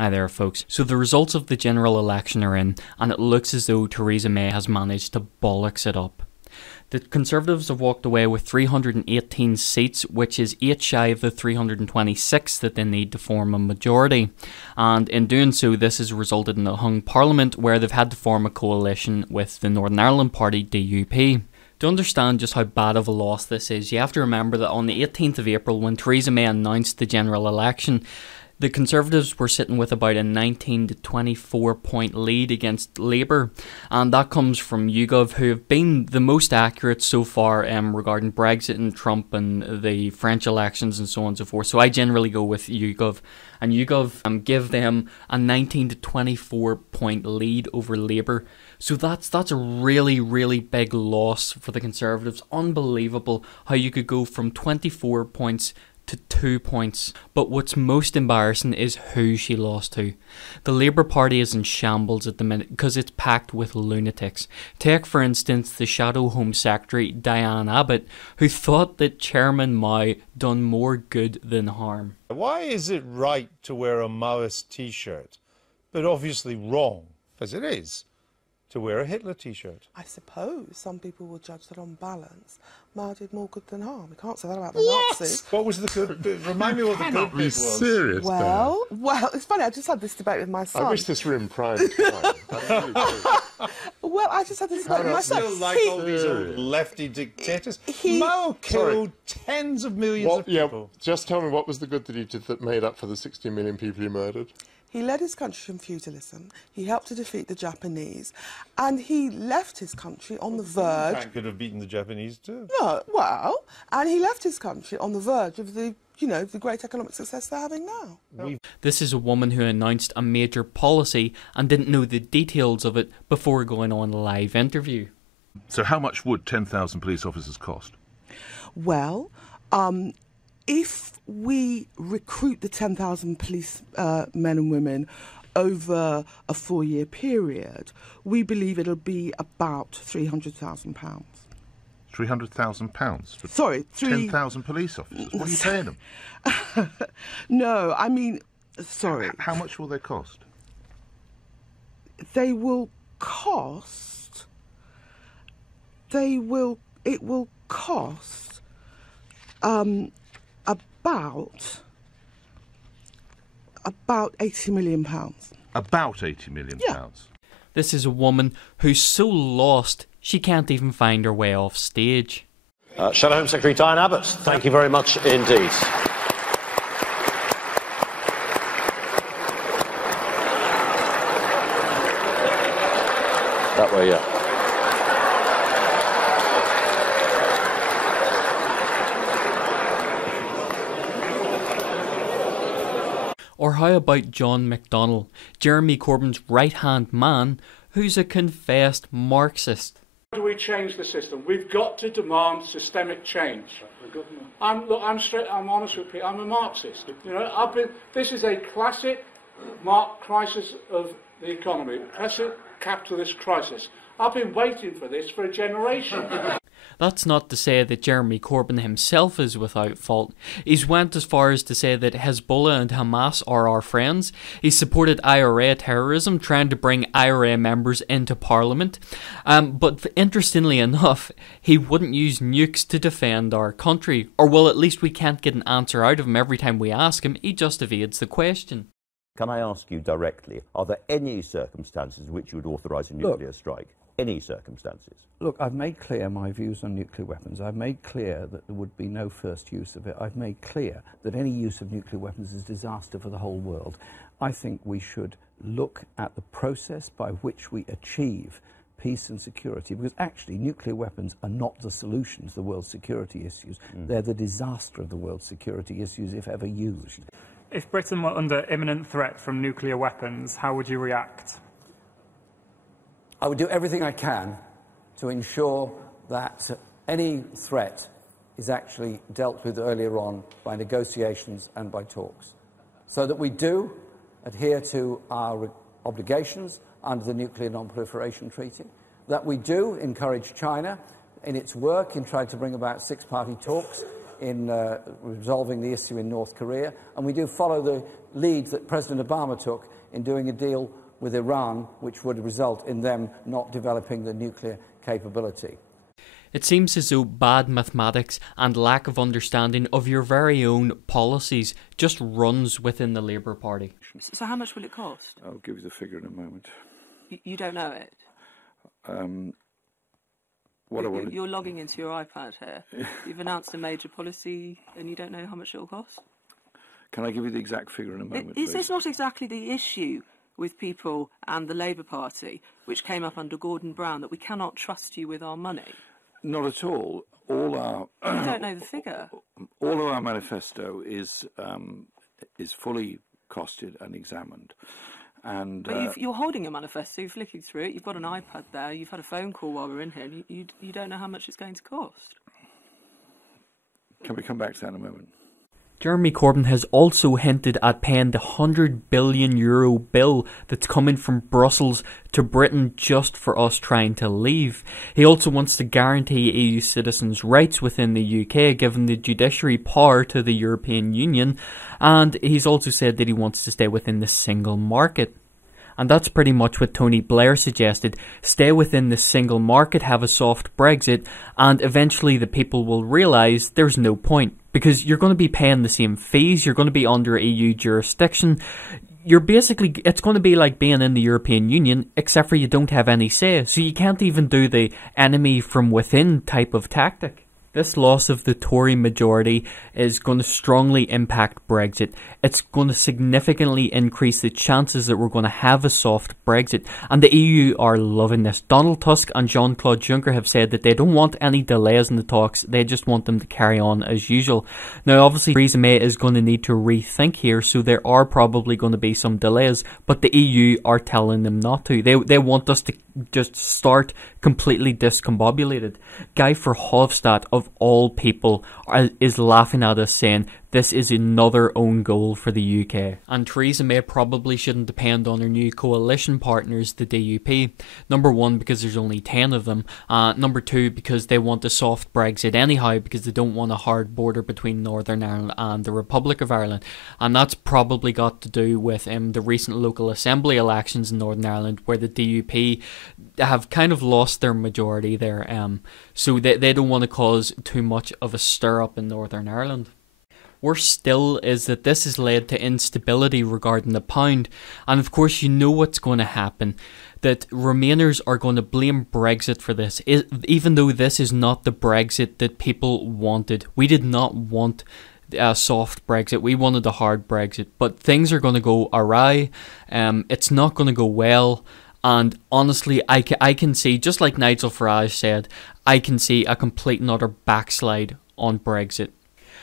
Hi there folks. So the results of the general election are in, and it looks as though Theresa May has managed to bollocks it up. The Conservatives have walked away with 318 seats, which is 8 shy of the 326 that they need to form a majority. And in doing so, this has resulted in a hung parliament where they've had to form a coalition with the Northern Ireland party DUP. To understand just how bad of a loss this is, you have to remember that on the 18th of April, when Theresa May announced the general election, the Conservatives were sitting with about a 19 to 24 point lead against Labour, and that comes from YouGov, who have been the most accurate so far regarding Brexit and Trump and the French elections and so on and so forth. So I generally go with YouGov, and YouGov give them a 19 to 24 point lead over Labour. So that's a really, really big loss for the Conservatives. Unbelievable how you could go from 24 points to 2 points. But what's most embarrassing is who she lost to. The Labour Party is in shambles at the minute because it's packed with lunatics. Take for instance the Shadow Home Secretary Diane Abbott, who thought that Chairman Mao done more good than harm. Why is it right to wear a Maoist t-shirt, but obviously wrong, as it is, to wear a Hitler t-shirt? I suppose some people will judge that on balance Mao did more good than harm. We can't say that about the Nazis. What was the good? Remind me what the good bit was. Serious, well, it's funny. I just had this debate with my son. I wish this were in private time. Well, I just had this debate with my son. Still like all these old lefty dictators. Mao killed tens of millions of people. Yeah, just tell me, what was the good that he did that made up for the 60 million people he murdered? He led his country from feudalism, he helped to defeat the Japanese, and he left his country on the verge... Japan could have beaten the Japanese too. No, well, and he left his country on the verge of the great economic success they're having now. This is a woman who announced a major policy and didn't know the details of it before going on a live interview. So how much would 10,000 police officers cost? Well, if we recruit the 10,000 police men and women over a 4-year period, we believe it'll be about £300,000. £300,000? Sorry, 10,000 police officers? What are you paying them? No, I mean, sorry. How much will they cost? They will cost... It will cost... About £80 million. About £80 million? Yeah. This is a woman who's so lost she can't even find her way off stage. Shadow Home Secretary Diane Abbott, thank you very much indeed. That way, yeah. Or how about John McDonnell, Jeremy Corbyn's right-hand man, who's a confessed Marxist? How do we change the system? We've got to demand systemic change. I'm honest with you. I'm a Marxist. This is a classic crisis of the economy, classic capitalist crisis. I've been waiting for this for a generation. That's not to say that Jeremy Corbyn himself is without fault. He's went as far as to say that Hezbollah and Hamas are our friends. He supported IRA terrorism, trying to bring IRA members into Parliament. But interestingly enough, he wouldn't use nukes to defend our country. Or well, at least we can't get an answer out of him every time we ask him. He just evades the question. Can I ask you directly, are there any circumstances in which you would authorise a nuclear strike? Any circumstances? Look, I've made clear my views on nuclear weapons. I've made clear that there would be no first use of it. I've made clear that any use of nuclear weapons is a disaster for the whole world. I think we should look at the process by which we achieve peace and security, because actually nuclear weapons are not the solution to the world's security issues. They're the disaster of the world's security issues if ever used. If Britain were under imminent threat from nuclear weapons, how would you react? I would do everything I can to ensure that any threat is actually dealt with earlier on by negotiations and by talks, so that we do adhere to our obligations under the Nuclear Non-Proliferation Treaty, that we do encourage China in its work in trying to bring about six-party talks in resolving the issue in North Korea, and we do follow the lead that President Obama took in doing a deal with Iran, which would result in them not developing the nuclear capability. It seems as though bad mathematics and lack of understanding of your very own policies just runs within the Labour Party. So how much will it cost? I'll give you the figure in a moment. You don't know it? You're logging into your iPad here. You've announced a major policy and you don't know how much it will cost? Can I give you the exact figure in a moment, Is this not exactly the issue with people and the Labour Party, which came up under Gordon Brown, that we cannot trust you with our money? Not at all. You don't know the figure. All of our manifesto is fully costed and examined. And but you're holding a manifesto, you're flicking through it, you've got an iPad there, you've had a phone call while we're in here, and you don't know how much it's going to cost. Can we come back to that in a moment? Jeremy Corbyn has also hinted at paying the €100 billion bill that's coming from Brussels to Britain just for us trying to leave. He also wants to guarantee EU citizens' rights within the UK, giving the judiciary power to the European Union, and he's also said that he wants to stay within the single market. And that's pretty much what Tony Blair suggested. Stay within the single market, have a soft Brexit, and eventually the people will realise there's no point. Because you're going to be paying the same fees, you're going to be under EU jurisdiction. It's going to be like being in the European Union, except for you don't have any say. So you can't even do the enemy from within type of tactic. This loss of the Tory majority is going to strongly impact Brexit. It's going to significantly increase the chances that we're going to have a soft Brexit. And the EU are loving this. Donald Tusk and Jean-Claude Juncker have said that they don't want any delays in the talks. They just want them to carry on as usual. Now, obviously, Theresa May is going to need to rethink here, so there are probably going to be some delays. But the EU are telling them not to. They want us to just start completely discombobulated. Guy Verhofstadt, of all people, is laughing at us saying this is another own goal for the UK. And Theresa May probably shouldn't depend on her new coalition partners, the DUP. Number one, because there's only 10 of them. Number two, because they want a soft Brexit anyhow, because they don't want a hard border between Northern Ireland and the Republic of Ireland. And that's probably got to do with the recent local assembly elections in Northern Ireland, where the DUP have kind of lost their majority there. So they don't want to cause too much of a stir up in Northern Ireland. Worse still is that this has led to instability regarding the pound, and of course you know what's going to happen, that Remainers are going to blame Brexit for this, even though this is not the Brexit that people wanted. We did not want a soft Brexit, we wanted a hard Brexit, but things are going to go awry, it's not going to go well, and honestly I can see, just like Nigel Farage said, I can see a complete and utter backslide on Brexit.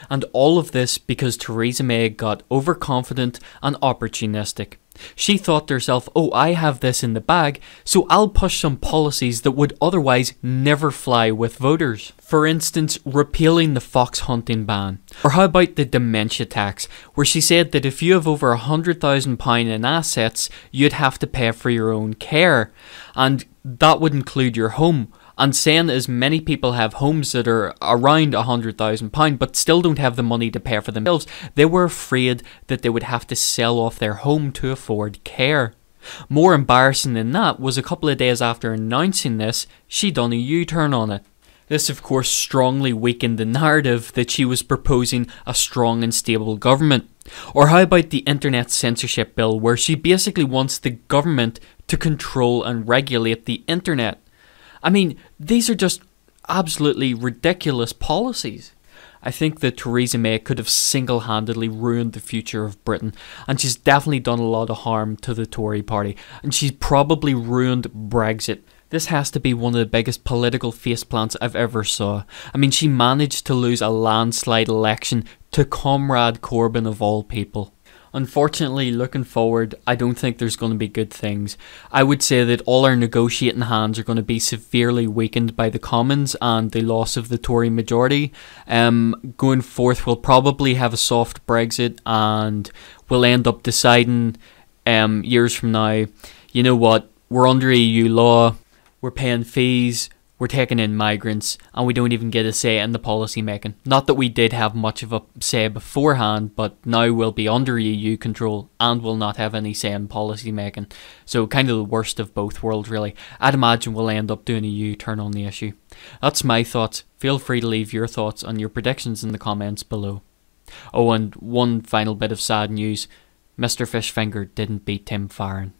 And all of this because Theresa May got overconfident and opportunistic. She thought to herself, oh, I have this in the bag, so I'll push some policies that would otherwise never fly with voters. For instance, repealing the fox hunting ban. Or how about the dementia tax, where she said that if you have over £100,000 in assets, you'd have to pay for your own care. And that would include your home. And saying as many people have homes that are around £100,000 but still don't have the money to pay for themselves, they were afraid that they would have to sell off their home to afford care. More embarrassing than that was a couple of days after announcing this, she done a U-turn on it. This of course strongly weakened the narrative that she was proposing a strong and stable government. Or how about the internet censorship bill, where she basically wants the government to control and regulate the internet. I mean, these are just absolutely ridiculous policies. I think that Theresa May could have single-handedly ruined the future of Britain, and she's definitely done a lot of harm to the Tory party, and she's probably ruined Brexit. This has to be one of the biggest political faceplants I've ever saw. I mean, she managed to lose a landslide election to Comrade Corbyn of all people. Unfortunately, looking forward, I don't think there's going to be good things. I would say that all our negotiating hands are going to be severely weakened by the Commons and the loss of the Tory majority. Going forth, we'll probably have a soft Brexit, and we'll end up deciding years from now, you know what, we're under EU law, we're paying fees, We're taking in migrants, and we don't even get a say in the policy making. Not that we did have much of a say beforehand, but now we'll be under EU control and will not have any say in policy making. So kind of the worst of both worlds, really. I'd imagine we'll end up doing a U-turn on the issue. That's my thoughts. Feel free to leave your thoughts and your predictions in the comments below. Oh, and one final bit of sad news. Mr. Fishfinger didn't beat Tim Farron.